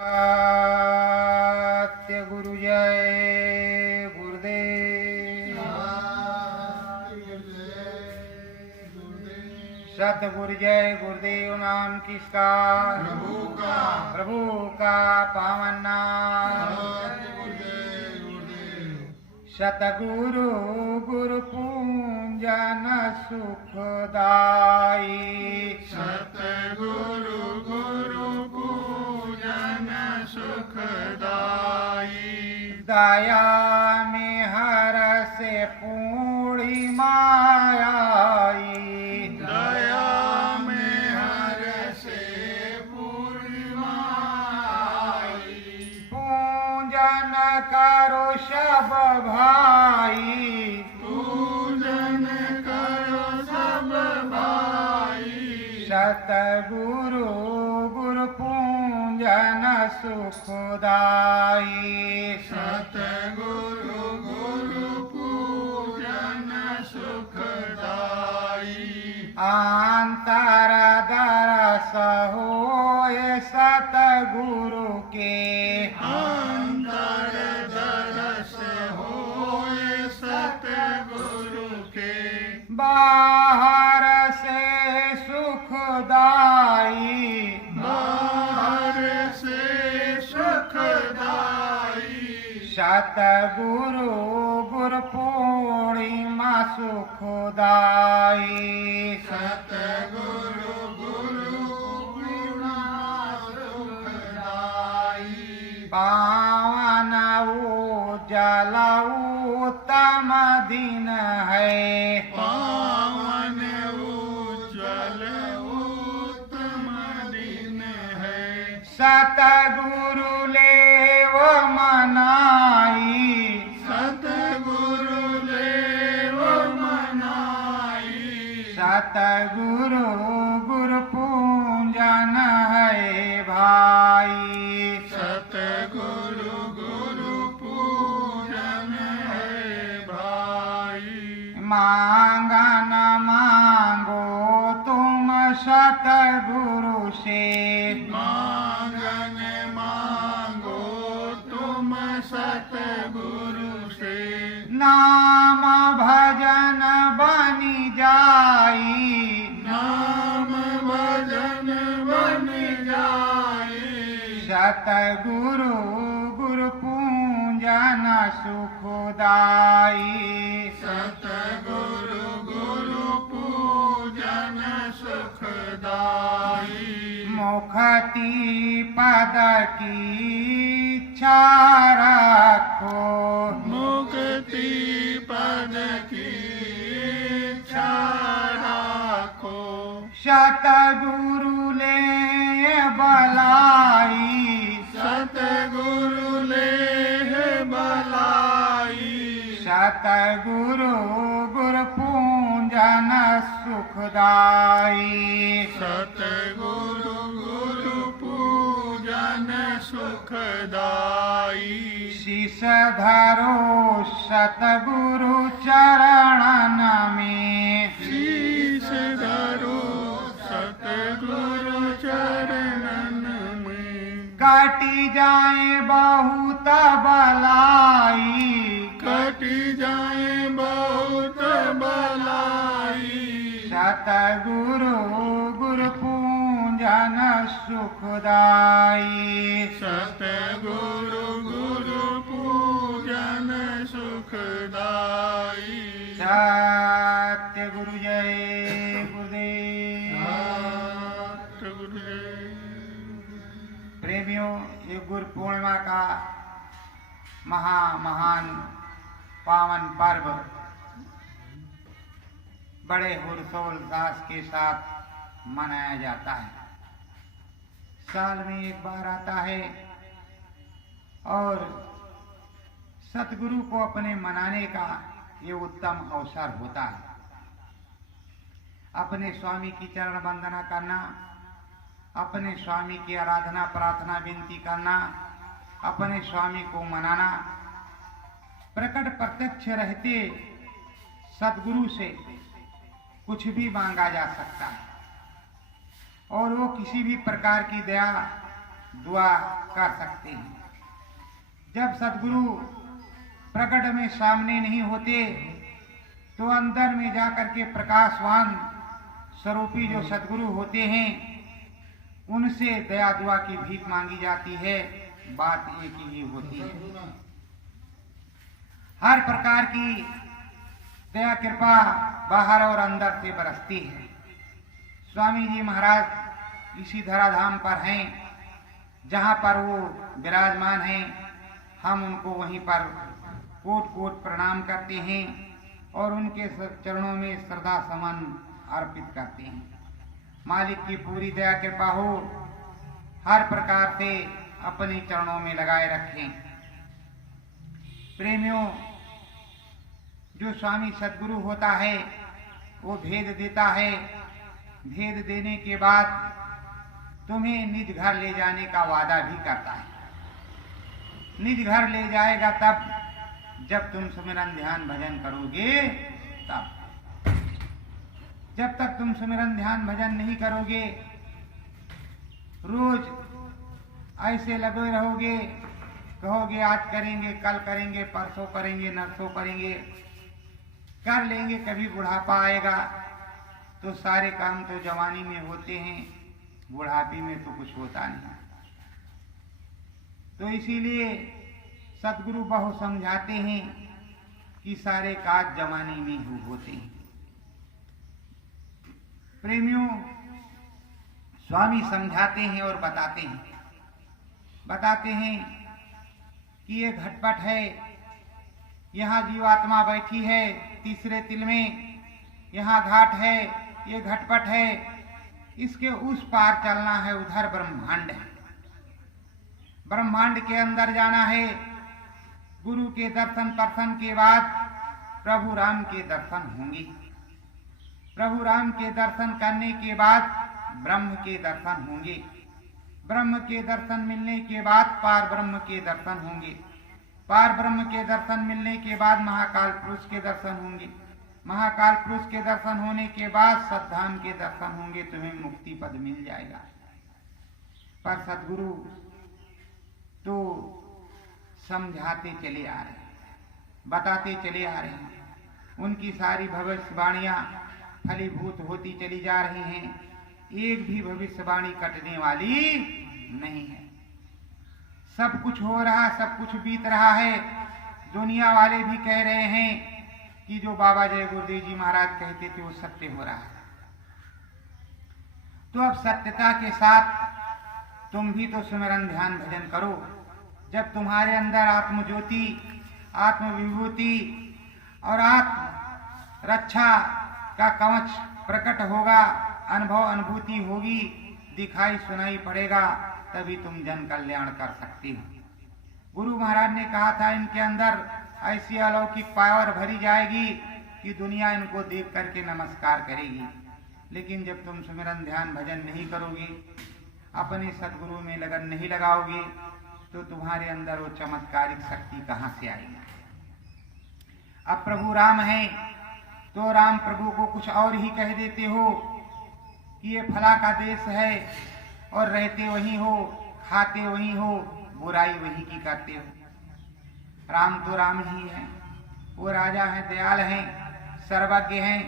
सत्य गुरु जय गुरुदेव। सतगुरु जय गुरुदेव नाम किसका? प्रभु का पावन नाम। सतगुरु गुरु पूजन सुखदाई। सतगुरु गुरु पूजन सुखदाई। दया में हर से पूर्णिमाई। दया में हर से पूर्णिमाई। पूजन करो सब भाई। पूजन करो सब भाई। सतगुरु गुरु पूजन सुखदाई। सतगुरु गुरु पूजन सुखदाई। अंतर दरस होए सतगुरु के। अंतर दरस होए सतगुरु के। बाहर से सुखदाई। बाहर से सुखदाई। सतगुरु गुरु पूर्णिमा सुखदाई। सतगुरु गुरु पूर्णिमा सुखदाई। पावन उज्जल उत्तम दिन है। पावन उज्ज्वल उत्तम दिन है। सतगुरु लेव मनाई। सतगुरु लेव मनाई। सतगुरु गुरु पूजन है भाई। सतगुरु गुरु पूजन है भाई। मांगन मांगो तुम सतगुरु से। मांगन मांगो तुम सतगुरु से। नाम भजन बनी जाई। नाम भजन बन जाए। सतगुरु गुरु पूजन सुखदाई। सतगुरु गुरु पूजन सुखदाई। मुक्ति पद की इच्छा रखो। मुक्ति पद की इच्छा राखो। सतगुरु ले बलाई। सतगुरु ले बलाई। सतगुरु गुरु पूजन सुखदाई। सतगुरु गुरु पूजन सुखदाई। शीश धरो सतगुरु चरणन में। शीश धरो सतगुरु चरणन में। कटी जाए बहुत बलाई। कटी जाए बहुत बलाई। सतगुरु गुरु पूजन सुखदाई। सतगुरु गुरु पूजन सुखदाई। सत्य गुरु जय गुरुदेव। सतगुरु जय। प्रेमियों, ये गुरु पूर्णिमा का महान पावन पर्व बड़े हर्षोल्लास के साथ मनाया जाता है। साल में एक बार आता है और सतगुरु को अपने मनाने का ये उत्तम अवसर होता है। अपने स्वामी की चरण वंदना करना, अपने स्वामी की आराधना प्रार्थना विनती करना, अपने स्वामी को मनाना, प्रकट प्रत्यक्ष रहते सतगुरु से कुछ भी मांगा जा सकता है और वो किसी भी प्रकार की दया दुआ कर सकते हैं। जब सदगुरु प्रकट में सामने नहीं होते तो अंदर में जाकर के प्रकाशवान स्वरूपी जो सदगुरु होते हैं उनसे दया दुआ की भीख मांगी जाती है। बात एक ही होती है, हर प्रकार की दया कृपा बाहर और अंदर से बरसती है। स्वामी जी महाराज इसी धराधाम पर हैं जहाँ पर वो विराजमान हैं। हम उनको वहीं पर कोट कोट प्रणाम करते हैं और उनके चरणों में श्रद्धा सुमन अर्पित करते हैं। मालिक की पूरी दया कृपा हो, हर प्रकार से अपने चरणों में लगाए रखें। प्रेमियों, जो स्वामी सद्गुरु होता है वो भेद देता है। भेद देने के बाद तुम्हें निज घर ले जाने का वादा भी करता है। निज घर ले जाएगा तब जब तुम सुमिरन ध्यान भजन करोगे तब। जब तक तुम सुमिरन ध्यान भजन नहीं करोगे, रोज ऐसे लगे रहोगे, कहोगे आज करेंगे, कल करेंगे, परसों करेंगे, नरसों करेंगे, कर लेंगे, कभी बुढ़ापा आएगा। तो सारे काम तो जवानी में होते हैं, बुढ़ापे में तो कुछ होता नहीं। तो इसीलिए सदगुरु बहुत समझाते हैं कि सारे काज जवानी में होते हैं। प्रेमियों, स्वामी समझाते हैं और बताते हैं कि ये घटपट है, यहाँ जीवात्मा बैठी है तीसरे तिल में, यहाँ घाट है, ये घटपट है, इसके उस पार चलना है, उधर ब्रह्मांड है। ब्रह्मांड के अंदर जाना है। गुरु के दर्शन के बाद प्रभु राम के दर्शन होंगे। प्रभु राम के दर्शन करने के बाद ब्रह्म के दर्शन होंगे। ब्रह्म के दर्शन मिलने के बाद पार ब्रह्म के दर्शन होंगे। पार ब्रह्म के दर्शन मिलने के बाद महाकाल पुरुष के दर्शन होंगे। महाकाल पुरुष के दर्शन होने के बाद सद्धाम के दर्शन होंगे। तुम्हें मुक्ति पद मिल जाएगा। पर सद्गुरु तो समझाते चले आ रहे हैं, बताते चले आ रहे हैं। उनकी सारी भविष्यवाणियां फलीभूत होती चली जा रही हैं। एक भी भविष्यवाणी कटने वाली नहीं है। सब कुछ हो रहा, सब कुछ बीत रहा है। दुनिया वाले भी कह रहे हैं कि जो बाबा जय गुरुदेव जी महाराज कहते थे वो सत्य हो रहा है। तो अब सत्यता के साथ तुम भी तो सुमिरन ध्यान भजन करो। जब तुम्हारे अंदर आत्म ज्योति, आत्म विभूति और आत्म रक्षा का कवच प्रकट होगा, अनुभव अनुभूति होगी, दिखाई सुनाई पड़ेगा, तभी तुम जन कल्याण कर सकते हो। गुरु महाराज ने कहा था इनके अंदर ऐसी अलौकिक पावर भरी जाएगी कि दुनिया इनको देख करके नमस्कार करेगी। लेकिन जब तुम सुमिरन ध्यान भजन नहीं करोगे, अपने सद्गुरु में लगन नहीं लगाओगे, तो तुम्हारे अंदर वो चमत्कारिक शक्ति कहाँ से आएगी। अब प्रभु राम है तो राम प्रभु को कुछ और ही कह देते हो कि ये फला का देश है और रहते वहीं हो, खाते वहीं हो, बुराई वहीं की करते हो। राम तो राम ही है, वो राजा है, दयाल हैं, सर्वज्ञ हैं।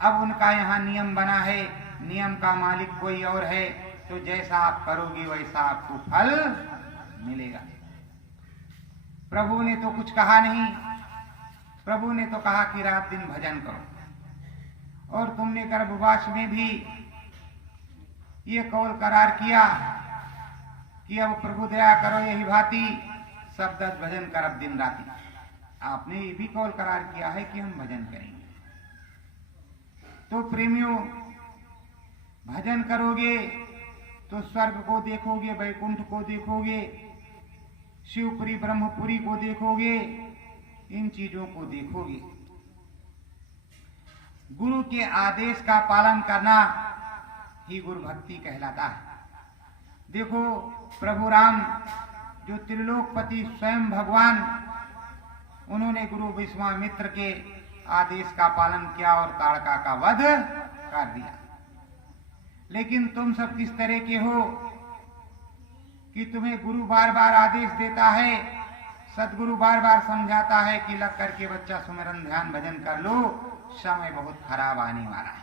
अब उनका यहाँ नियम बना है, नियम का मालिक कोई और है, तो जैसा आप करोगे वैसा आपको फल मिलेगा। प्रभु ने तो कुछ कहा नहीं। प्रभु ने तो कहा कि रात दिन भजन करो। और तुमने गर्भवास में भी ये कौल करार किया कि अब प्रभु दया करो यही भांति सब दस भजन कर अब दिन राति। आपने ये भी कौल करार किया है कि हम भजन करेंगे। तो प्रेमियों, भजन करोगे तो स्वर्ग को देखोगे, वैकुंठ को देखोगे, शिवपुरी ब्रह्मपुरी को देखोगे, इन चीजों को देखोगे। गुरु के आदेश का पालन करना ही गुरु भक्ति कहलाता है। देखो, प्रभु राम जो त्रिलोकपति स्वयं भगवान, उन्होंने गुरु विश्वामित्र के आदेश का पालन किया और ताड़का का वध कर दिया। लेकिन तुम सब किस तरह के हो कि तुम्हें गुरु बार बार आदेश देता है, सदगुरु बार बार समझाता है कि लग करके बच्चा सुमिरन ध्यान भजन कर लो, समय बहुत खराब आने वाला है,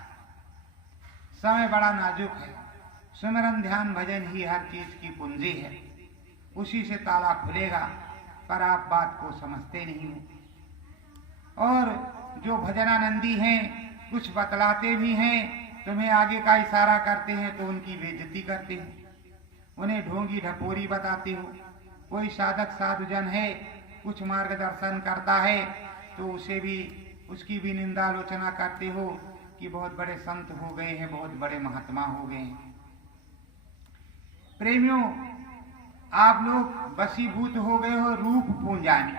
समय बड़ा नाजुक है। सुमिरन ध्यान भजन ही हर चीज की पूंजी है, उसी से ताला खुलेगा, पर आप बात को समझते नहीं हो। और जो भजनानंदी हैं कुछ बतलाते भी हैं, तुम्हें आगे का इशारा करते हैं तो उनकी बेइज्जती करते हो, उन्हें ढोंगी ढपोरी बताते हो। कोई साधक साधुजन है कुछ मार्गदर्शन करता है तो उसे भी उसकी भी निंदा आलोचना करते हो कि बहुत बड़े संत हो गए हैं, बहुत बड़े महात्मा हो गए हैं। प्रेमियों, आप लोग वशीभूत हो गए हो रूप पूंजा में,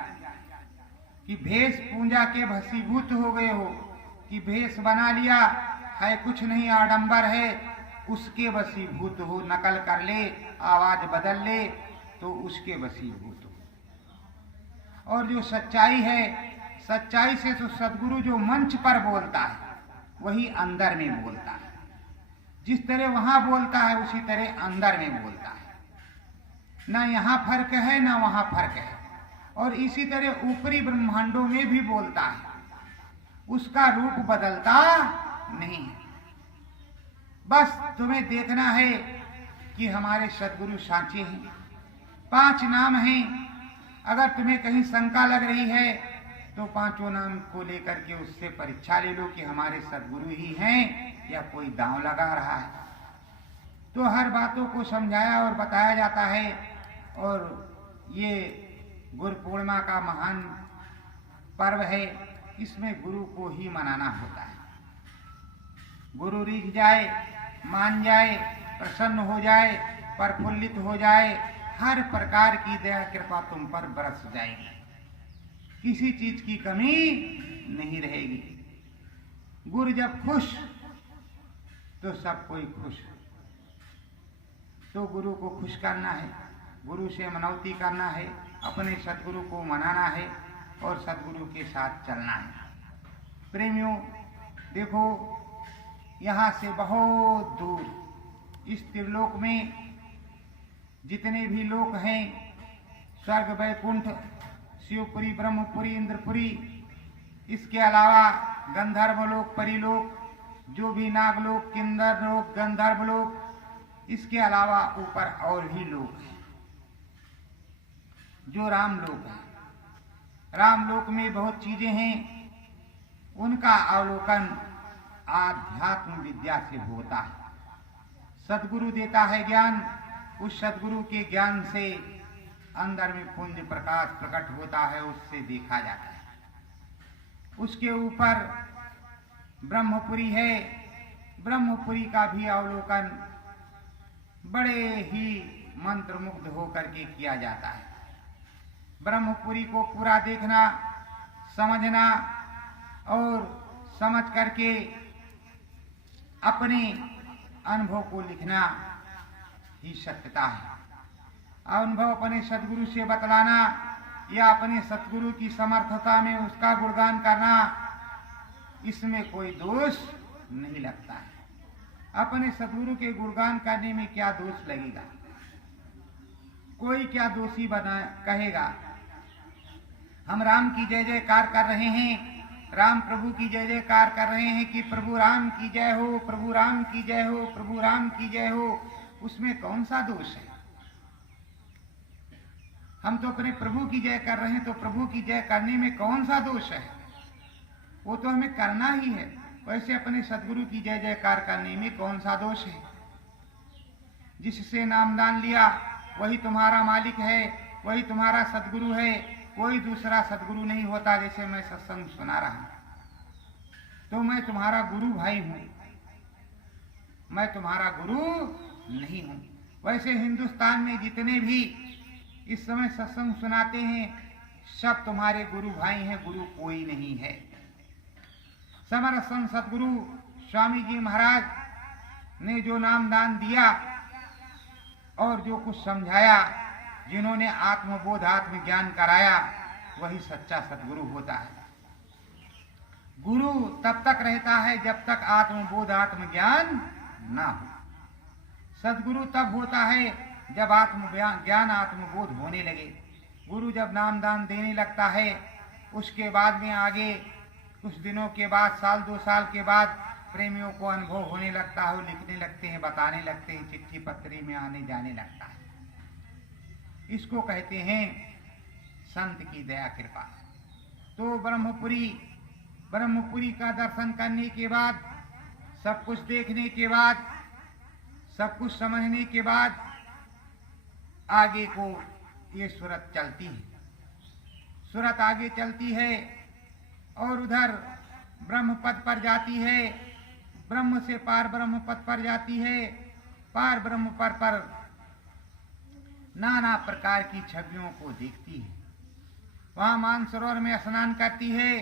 कि भेष पूंजा के वशीभूत हो गए हो, कि भेष बना लिया है, कुछ नहीं आडंबर है, उसके वशीभूत हो। नकल कर ले, आवाज बदल ले तो उसके वशीभूत हो। और जो सच्चाई है, सच्चाई से तो सदगुरु जो मंच पर बोलता है वही अंदर में बोलता है। जिस तरह वहां बोलता है उसी तरह अंदर में बोलता है, ना यहाँ फर्क है ना वहां फर्क है। और इसी तरह ऊपरी ब्रह्मांडों में भी बोलता है, उसका रूप बदलता नहीं है। बस तुम्हें देखना है कि हमारे सदगुरु सांचे हैं। 5 नाम हैं, अगर तुम्हें कहीं शंका लग रही है तो 5 नाम को लेकर के उससे परीक्षा ले लो कि हमारे सदगुरु ही हैं या कोई दांव लगा रहा है। तो हर बातों को समझाया और बताया जाता है। और ये गुरु पूर्णिमा का महान पर्व है, इसमें गुरु को ही मनाना होता है। गुरु रिझ जाए, मान जाए, प्रसन्न हो जाए, प्रफुल्लित हो जाए, हर प्रकार की दया कृपा तुम पर बरस जाएगी, किसी चीज की कमी नहीं रहेगी। गुरु जब खुश तो सब कोई खुश। तो गुरु को खुश करना है, गुरु से मनौती करना है, अपने सदगुरु को मनाना है और सदगुरु के साथ चलना है। प्रेमियों, देखो यहाँ से बहुत दूर इस त्रिलोक में जितने भी लोक हैं, स्वर्ग, वैकुंठ, शिवपुरी, ब्रह्मपुरी, इंद्रपुरी, इसके अलावा गंधर्व लोक, परिलोक, जो भी नागलोक, किन्नर लोक, गंधर्व लोक, इसके अलावा ऊपर और भी लोक हैं जो राम लोक है। राम लोक में बहुत चीजें हैं, उनका अवलोकन आध्यात्म विद्या से होता है। सदगुरु देता है ज्ञान, उस सदगुरु के ज्ञान से अंदर में पुंज प्रकाश प्रकट होता है, उससे देखा जाता है। उसके ऊपर ब्रह्मपुरी है, ब्रह्मपुरी का भी अवलोकन बड़े ही मंत्रमुग्ध होकर के किया जाता है। ब्रह्मपुरी को पूरा देखना, समझना और समझ करके अपने अनुभव को लिखना ही सत्यता है। अनुभव अपने सदगुरु से बतलाना या अपने सदगुरु की समर्थता में उसका गुणगान करना, इसमें कोई दोष नहीं लगता है। अपने सदगुरु के गुणगान करने में क्या दोष लगेगा? कोई क्या दोषी बना कहेगा? हम राम की जय जयकार कर रहे हैं, राम प्रभु की जय जयकार कर रहे हैं कि प्रभु राम की जय हो, प्रभु राम की जय हो, प्रभु राम की जय हो, उसमें कौन सा दोष है? हम तो अपने प्रभु की जय कर रहे हैं, तो प्रभु की जय करने में कौन सा दोष है? वो तो हमें करना ही है। वैसे अपने सदगुरु की जय जयकार करने में कौन सा दोष है? जिससे नामदान लिया वही तुम्हारा मालिक है, वही तुम्हारा सदगुरु है, कोई दूसरा सदगुरु नहीं होता। जैसे मैं सत्संग सुना रहा हूं तो मैं तुम्हारा गुरु भाई हूं, मैं तुम्हारा गुरु नहीं हूं। वैसे हिंदुस्तान में जितने भी इस समय सत्संग सुनाते हैं सब तुम्हारे गुरु भाई हैं, गुरु कोई नहीं है। समर्थ संत सदगुरु स्वामी जी महाराज ने जो नामदान दिया और जो कुछ समझाया, जिन्होंने आत्मबोध आत्म ज्ञान कराया, वही सच्चा सदगुरु होता है। गुरु तब तक रहता है जब तक आत्मबोध आत्म ज्ञान ना हो। सदगुरु तब होता है जब ज्ञान आत्मबोध होने लगे, गुरु जब नाम दान देने लगता है, उसके बाद में आगे कुछ दिनों के बाद, साल 2 साल के बाद प्रेमियों को अनुभव होने लगता है, लिखने लगते हैं, बताने लगते हैं, चिट्ठी पत्री में आने जाने लगता है। इसको कहते हैं संत की दया कृपा। तो ब्रह्मपुरी का दर्शन करने के बाद, सब कुछ देखने के बाद, सब कुछ समझने के बाद आगे को ये सूरत चलती है। सूरत आगे चलती है और उधर ब्रह्म पद पर जाती है, ब्रह्म से पार ब्रह्म पद पर जाती है। पार ब्रह्म पद पर नाना प्रकार की छवियों को देखती है। वहां मानसरोवर में स्नान करती है।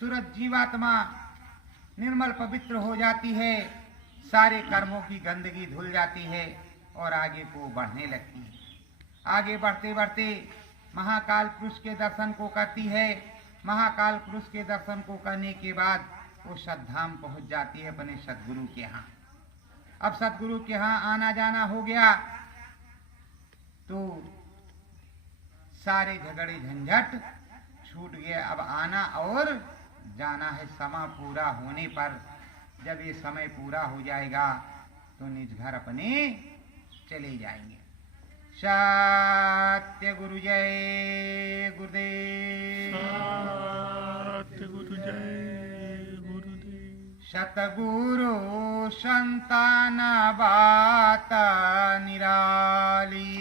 सूरत जीवात्मा निर्मल पवित्र हो जाती है, सारे कर्मों की गंदगी धुल जाती है और आगे को बढ़ने लगती है। आगे बढ़ते बढ़ते महाकाल पुरुष के दर्शन को करती है। महाकाल पुरुष के दर्शन को करने के बाद वो सद्धाम पहुंच जाती है अपने सद्गुरु के यहाँ। अब सद्गुरु के यहाँ आना जाना हो गया तो सारे झगड़े झंझट छूट गए। अब आना और जाना है। समय पूरा होने पर, जब ये समय पूरा हो जाएगा तो निज घर अपने चले जाएंगे। सत्य गुरु जय गुरुदेव। सत्य गुरु जय गुरुदेव। सतगुरु संतान बात निराली।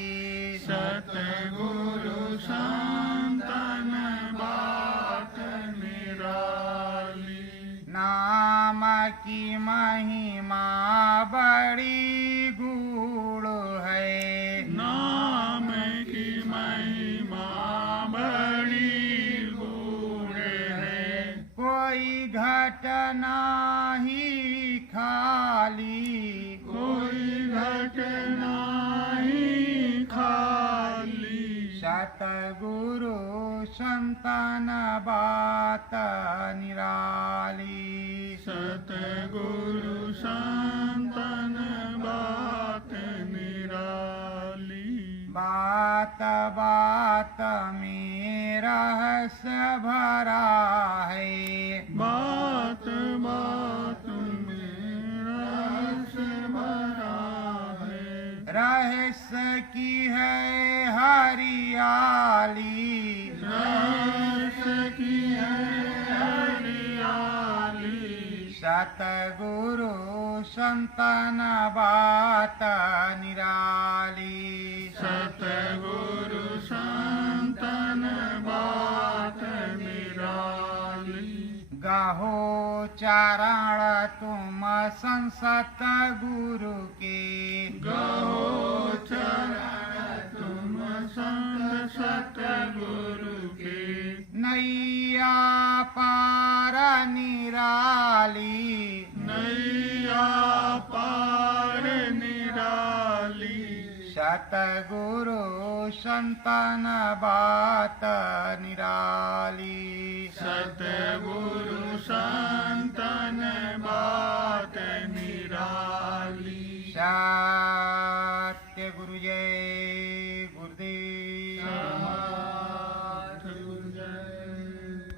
सतगुरु संतान बात निराली। नाम की महिमा बड़ी गूढ़ है। नाम की महिमा बड़ी गूढ़ है। कोई घटना ही खाली। कोई घटना ही खाली। सतगुरु संतान बात निराली। सतगुरु संतन बात निराली। बात बात में रहस्य भरा है। बात बात में रहस्य भरा है। रहस्य की है हरियाली। रहस्य की है हरियाली। सतगुरु संतान बात निराली। सतगुरु संतन बात निराली। गाहो चारण तुम संसत गुरु के। गाहो चरण तुम संत सतगुरु के। नैया पार निराली। नैया पार निराली। सतगुरु संतान बात निराली। सतगुरु संत